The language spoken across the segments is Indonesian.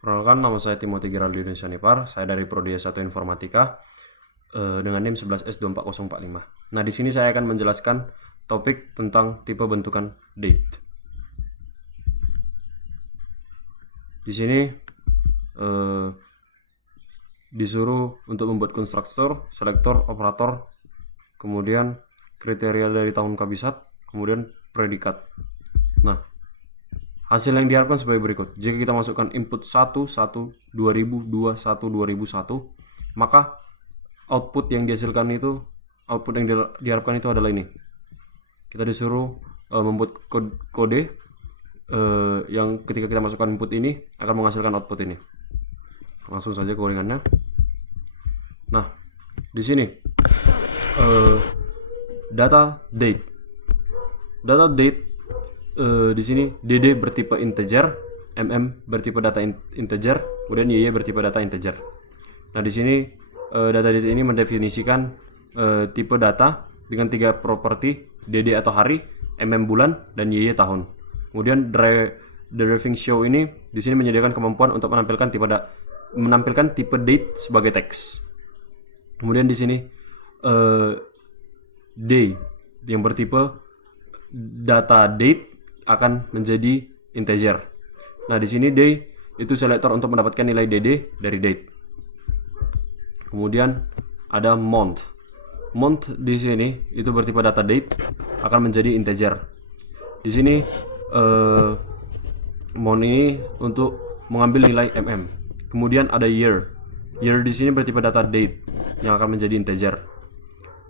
Perkenalkan, nama saya Timothy Geraldi Nipar. Saya dari Prodi S1 Informatika dengan NIM 11S24045. Nah, di sini saya akan menjelaskan topik tentang tipe bentukan date. Di sini disuruh untuk membuat konstruktor, selektor, operator, kemudian kriteria dari tahun kabisat, kemudian predikat. Nah, hasil yang diharapkan sebagai berikut. Jika kita masukkan input 1/1/2001, maka output yang dihasilkan itu, output yang diharapkan itu adalah ini. Kita disuruh membuat kode yang ketika kita masukkan input ini akan menghasilkan output ini. Langsung saja keuringannya. Nah, di sini data date. Di sini DD bertipe integer, MM bertipe data integer, kemudian YY bertipe data integer. Nah, di sini data date ini mendefinisikan tipe data dengan 3 properti, DD atau hari, MM bulan, dan YY tahun. Kemudian deriving show ini di sini menyediakan kemampuan untuk menampilkan tipe date sebagai teks. Kemudian di sini day yang bertipe data date akan menjadi integer. Nah, di sini day itu selektor untuk mendapatkan nilai DD dari date. Kemudian ada month. Month di sini itu bertipe data date akan menjadi integer. Di sini month ini untuk mengambil nilai mm. Kemudian ada year. Year di sini bertipe data date yang akan menjadi integer.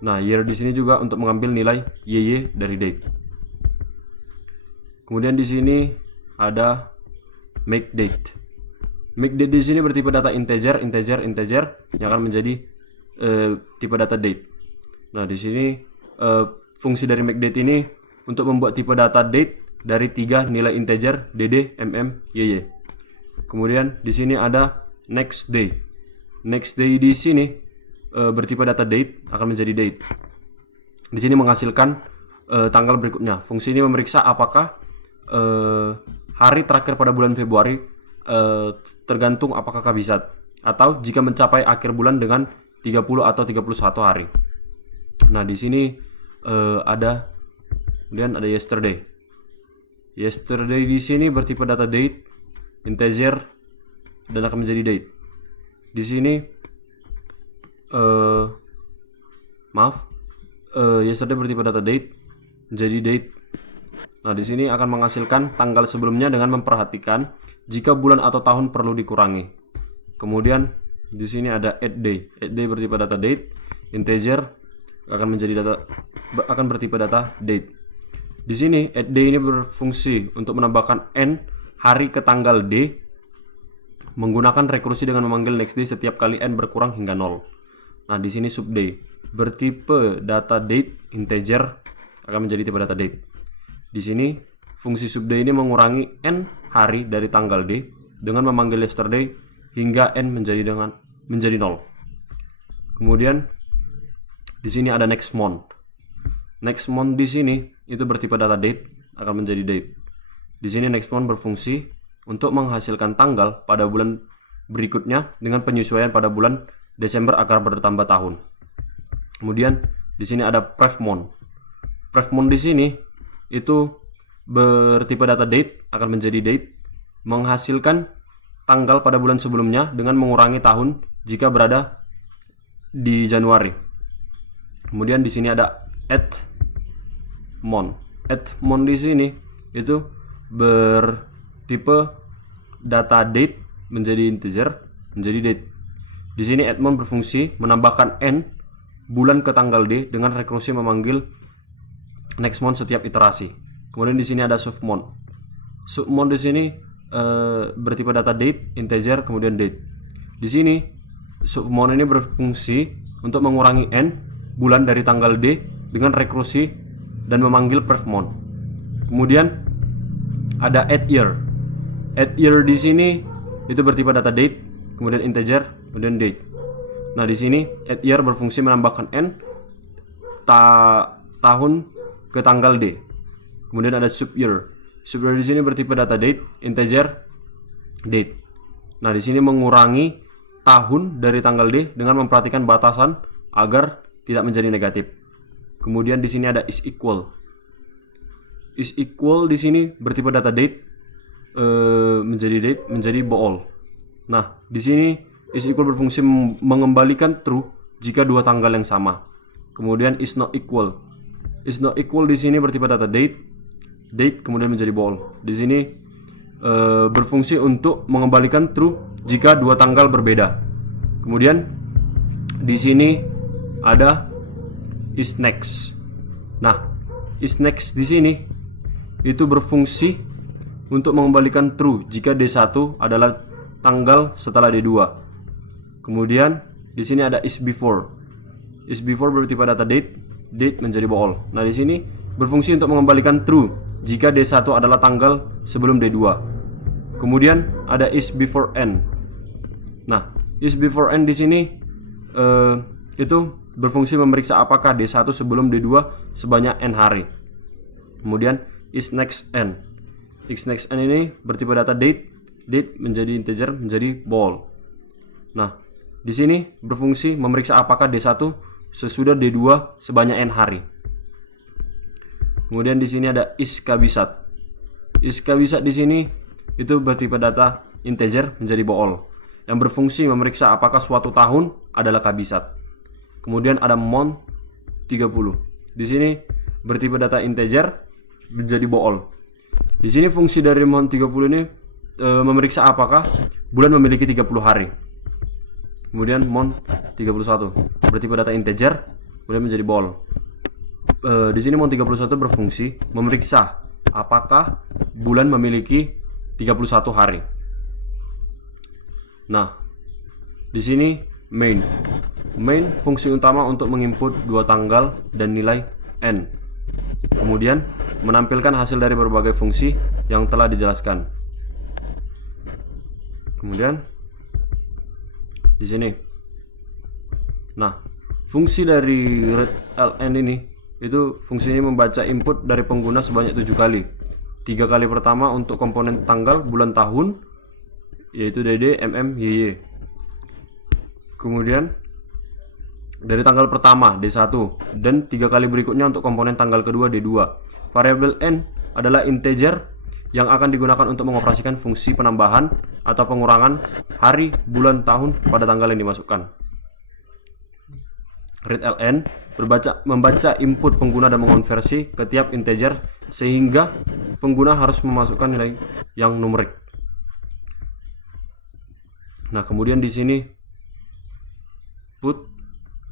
Nah, year di sini juga untuk mengambil nilai YY dari date. Kemudian di sini ada make date. Make date di sini bertipe data integer yang akan menjadi tipe data date. Nah, di sini fungsi dari make date ini untuk membuat tipe data date dari 3 nilai integer DD, MM, YY. Kemudian di sini ada next day. Next day di sini bertipe data date akan menjadi date. Di sini menghasilkan tanggal berikutnya. Fungsi ini memeriksa apakah hari terakhir pada bulan Februari tergantung apakah kabisat atau jika mencapai akhir bulan dengan 30 atau 31 hari. Nah, di sini kemudian ada yesterday. Yesterday di sini bertipe data date integer dan akan menjadi date. Di sini yesterday bertipe data date menjadi date. Nah, di sini akan menghasilkan tanggal sebelumnya dengan memperhatikan jika bulan atau tahun perlu dikurangi. Kemudian di sini ada add day. Add day bertipe data date integer akan bertipe data date. Di sini add day ini berfungsi untuk menambahkan n hari ke tanggal d menggunakan rekursi dengan memanggil next day setiap kali n berkurang hingga 0. Nah, di sini sub day bertipe data date integer akan menjadi tipe data date. Di sini fungsi subday ini mengurangi n hari dari tanggal d dengan memanggil yesterday hingga n menjadi 0. Kemudian di sini ada next month. Next month di sini itu bertipe data date akan menjadi date. Di sini next month berfungsi untuk menghasilkan tanggal pada bulan berikutnya dengan penyesuaian pada bulan Desember agar bertambah tahun. Kemudian di sini ada pref month. Pref month di sini itu bertipe data date akan menjadi date, menghasilkan tanggal pada bulan sebelumnya dengan mengurangi tahun jika berada di Januari. Kemudian di sini ada add month. Add month di sini itu bertipe data date menjadi integer menjadi date. Di sini add month berfungsi menambahkan n bulan ke tanggal d dengan rekursi memanggil next month setiap iterasi. Kemudian di sini ada submonth. Submonth di sini bertipe data date integer kemudian date. Di sini submonth ini berfungsi untuk mengurangi n bulan dari tanggal d dengan rekursi dan memanggil prefmonth. Kemudian ada add year. Add year di sini itu bertipe data date kemudian integer kemudian date. Nah, di sini add year berfungsi menambahkan n tahun ke tanggal D. Kemudian ada sub year. Sub year di sini bertipe data date, integer, date. Nah, di sini mengurangi tahun dari tanggal D dengan memperhatikan batasan agar tidak menjadi negatif. Kemudian di sini ada is equal. Is equal di sini bertipe data date menjadi bool. Nah, di sini is equal berfungsi mengembalikan true jika dua tanggal yang sama. Kemudian is not equal. Is not equal di sini bertipe data date kemudian menjadi bool. Di sini berfungsi untuk mengembalikan true jika dua tanggal berbeda. Kemudian di sini ada is next. Nah, is next di sini itu berfungsi untuk mengembalikan true jika D1 adalah tanggal setelah D2. Kemudian di sini ada is before. Is before bertipe data date menjadi bool. Nah, di sini berfungsi untuk mengembalikan true jika D1 adalah tanggal sebelum D2. Kemudian ada is before n. Nah, is before n di sini itu berfungsi memeriksa apakah D1 sebelum D2 sebanyak n hari. Kemudian is next n. Is next n ini bertipe data date menjadi integer menjadi bool. Nah, di sini berfungsi memeriksa apakah D1 sesudah D2 sebanyak n hari. Kemudian di sini ada is kabisat. Is kabisat di sini itu bertipe data integer menjadi bool yang berfungsi memeriksa apakah suatu tahun adalah kabisat. Kemudian ada mon 30. Di sini bertipe data integer menjadi bool. Di sini fungsi dari mon 30 ini memeriksa apakah bulan memiliki 30 hari. Kemudian mon 31 bertipe data integer kemudian menjadi bool. Di sini mon 31 berfungsi memeriksa apakah bulan memiliki 31 hari. Nah, di sini main fungsi utama untuk menginput dua tanggal dan nilai n. Kemudian menampilkan hasil dari berbagai fungsi yang telah dijelaskan. Kemudian di sini. Nah, fungsi dari readLn ini itu fungsinya membaca input dari pengguna sebanyak 7 kali. 3 kali pertama untuk komponen tanggal, bulan, tahun, yaitu DD, MM, YY. Kemudian dari tanggal pertama D1 dan 3 kali berikutnya untuk komponen tanggal kedua D2. Variabel n adalah integer yang akan digunakan untuk mengoperasikan fungsi penambahan atau pengurangan hari, bulan, tahun pada tanggal yang dimasukkan. readLn membaca input pengguna dan mengonversi ke tiap integer sehingga pengguna harus memasukkan nilai yang numerik. Nah, kemudian di sini put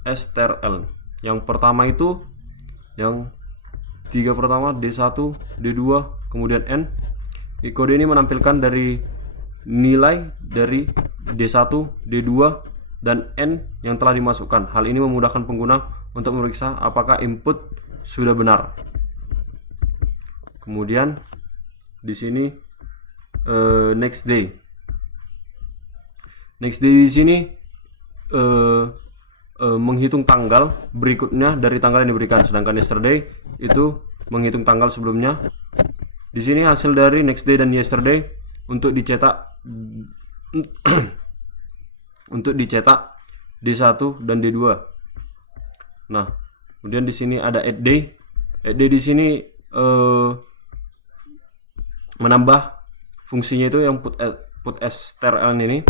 strl. Yang pertama itu yang 3 pertama D1, D2, kemudian n. Kode ini menampilkan dari nilai dari D1, D2 dan n yang telah dimasukkan. Hal ini memudahkan pengguna untuk memeriksa apakah input sudah benar. Kemudian di sini next day. Next day di sini menghitung tanggal berikutnya dari tanggal yang diberikan, sedangkan yesterday itu menghitung tanggal sebelumnya. Di sini hasil dari next day dan yesterday untuk dicetak untuk dicetak D1 dan D2. Nah, kemudian di sini ada add day. Add day di sini menambah fungsinya itu yang put strl ini,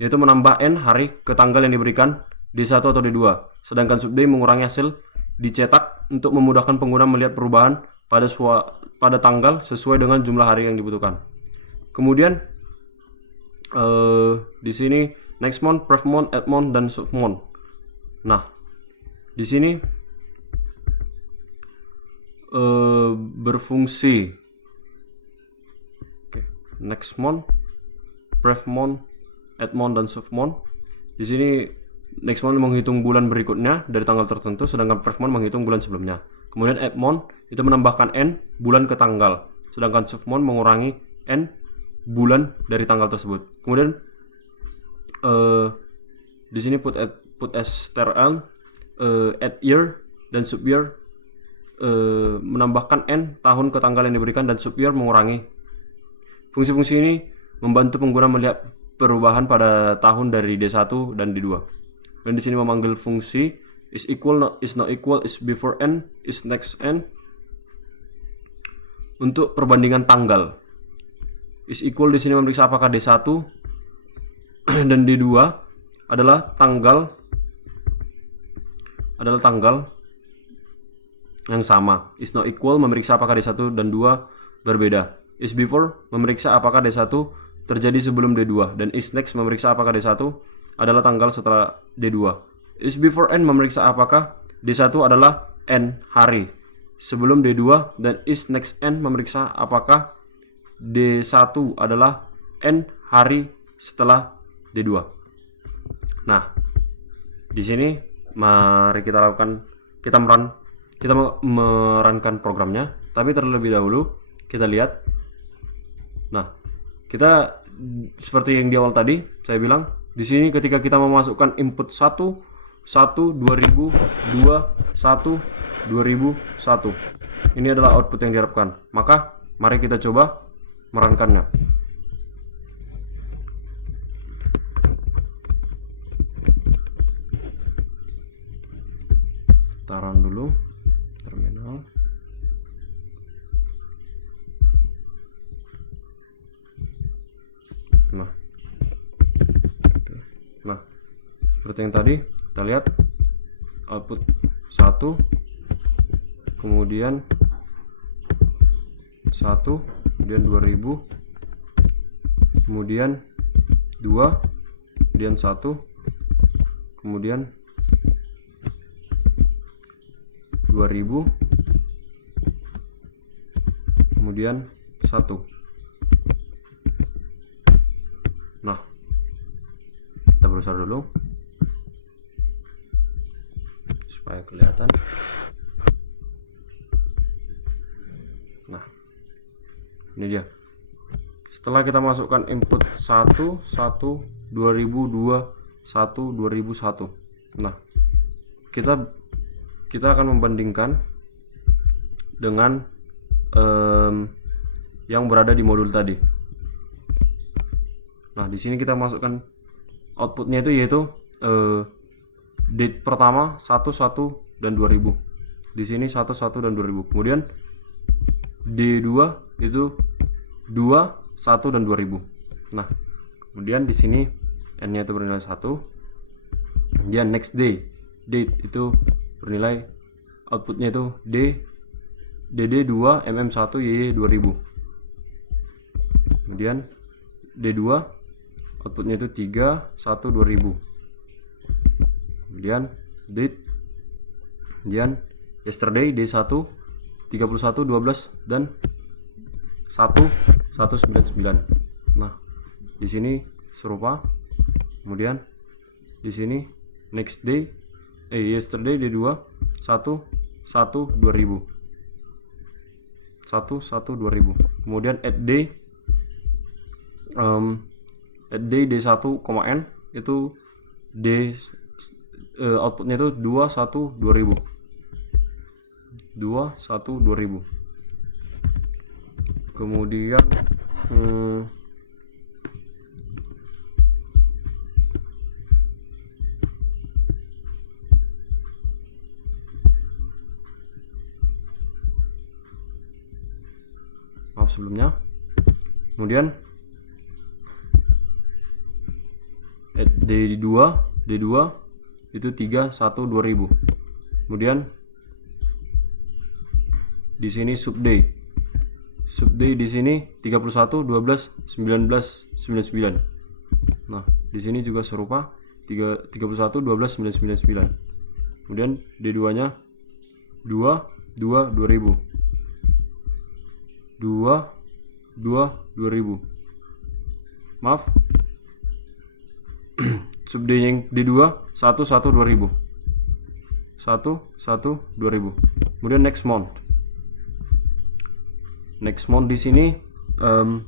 yaitu menambah n hari ke tanggal yang diberikan D1 atau D2. Sedangkan subday mengurangi hasil dicetak untuk memudahkan pengguna melihat perubahan pada tanggal sesuai dengan jumlah hari yang dibutuhkan. Kemudian di sini next month, pref month, add month, dan sub month. Nah, di sini berfungsi next month, pref month, add month, dan sub month. Di sini next month menghitung bulan berikutnya dari tanggal tertentu, sedangkan pref month menghitung bulan sebelumnya. Kemudian add month itu menambahkan n bulan ke tanggal, sedangkan sub month mengurangi n bulan dari tanggal tersebut. Kemudian di sini put strl, add year dan sub year menambahkan n tahun ke tanggal yang diberikan, dan sub year mengurangi. Fungsi-fungsi ini membantu pengguna melihat perubahan pada tahun dari D1 dan D2. Dan di sini memanggil fungsi is equal, is not equal, is before n, is next n untuk perbandingan tanggal. Is equal di sini memeriksa apakah D1 dan D2 adalah tanggal yang sama. Is not equal memeriksa apakah D1 dan 2 berbeda. Is before memeriksa apakah D1 terjadi sebelum D2, dan is next memeriksa apakah D1 adalah tanggal setelah D2. Is before n memeriksa apakah D1 adalah n hari sebelum D2, dan is next n memeriksa apakah D1 adalah n hari setelah D2. Nah, di sini mari kita merankan programnya, tapi terlebih dahulu kita lihat. Nah, kita seperti yang di awal tadi saya bilang, di sini ketika kita memasukkan input 1 2000 2 1 2001, ini adalah output yang diharapkan. Maka mari kita coba merankannya. Taruh dulu terminal. Nah, seperti yang tadi kita lihat output 1, kemudian 1, kemudian 2000, kemudian 2, kemudian 1, kemudian 2000, kemudian 1. Nah, kita berusaha dulu supaya kelihatan. Nah, ini dia. Setelah kita masukkan input 1 2000 2 1 2001. Nah, kita akan membandingkan dengan yang berada di modul tadi. Nah, di sini kita masukkan outputnya itu yaitu date pertama 1 1 dan 2000. Di sini 1 1 dan 2000. Kemudian D2 itu 2 1 dan 2000. Nah, kemudian di sini n-nya itu bernilai 1. Kemudian next day, date itu bernilai outputnya itu DD2 MM1 YY 2000. Kemudian D2 outputnya itu 3 1 2000. Kemudian date, kemudian yesterday D1 31 12 dan 1 199. Nah, di sini serupa. Kemudian di sini next day yesterday D2 1 1 2000. 1 1 2000. Kemudian at day D1, n itu outputnya itu 2 1 2000. 2 1 2000. Kemudian maaf sebelumnya. Kemudian D2 itu 3 1 2000. Kemudian di sini subday di sini 31 12 19 99. Nah, di sini juga serupa 31 12 999. Kemudian D2-nya 2 2 2000. 2 2000. Maaf. Subday yang D2 1 1 2000. 1 1 2000. Kemudian next month di sini 1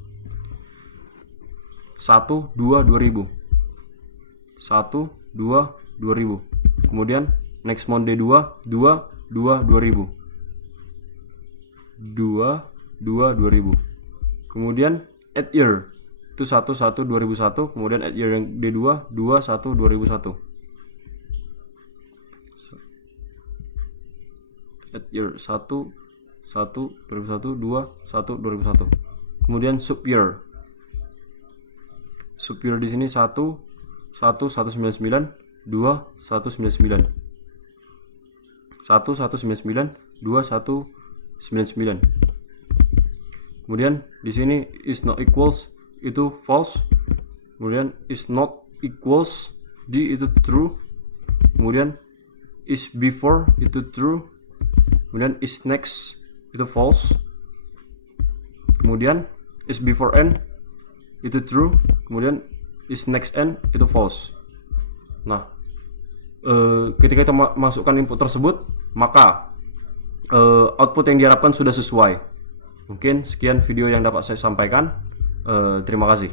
2 2000. 1 2 2000. Kemudian next month D2 2 2 2000. 2 2 2000. Kemudian at year itu 1 1 2001, kemudian at year yang D2 2 1 2001. At year 1 1 2001 2 1 2001. Kemudian sub year. Sub year di sini 1 1 199 2 199. 1 199 2 199. Kemudian di sini is not equals itu false. Kemudian is not equals D itu true. Kemudian is before itu true. Kemudian is next itu false. Kemudian is before n itu true. Kemudian is next n itu false. Nah, ketika kita masukkan input tersebut, maka output yang diharapkan sudah sesuai. Mungkin sekian video yang dapat saya sampaikan. Terima kasih.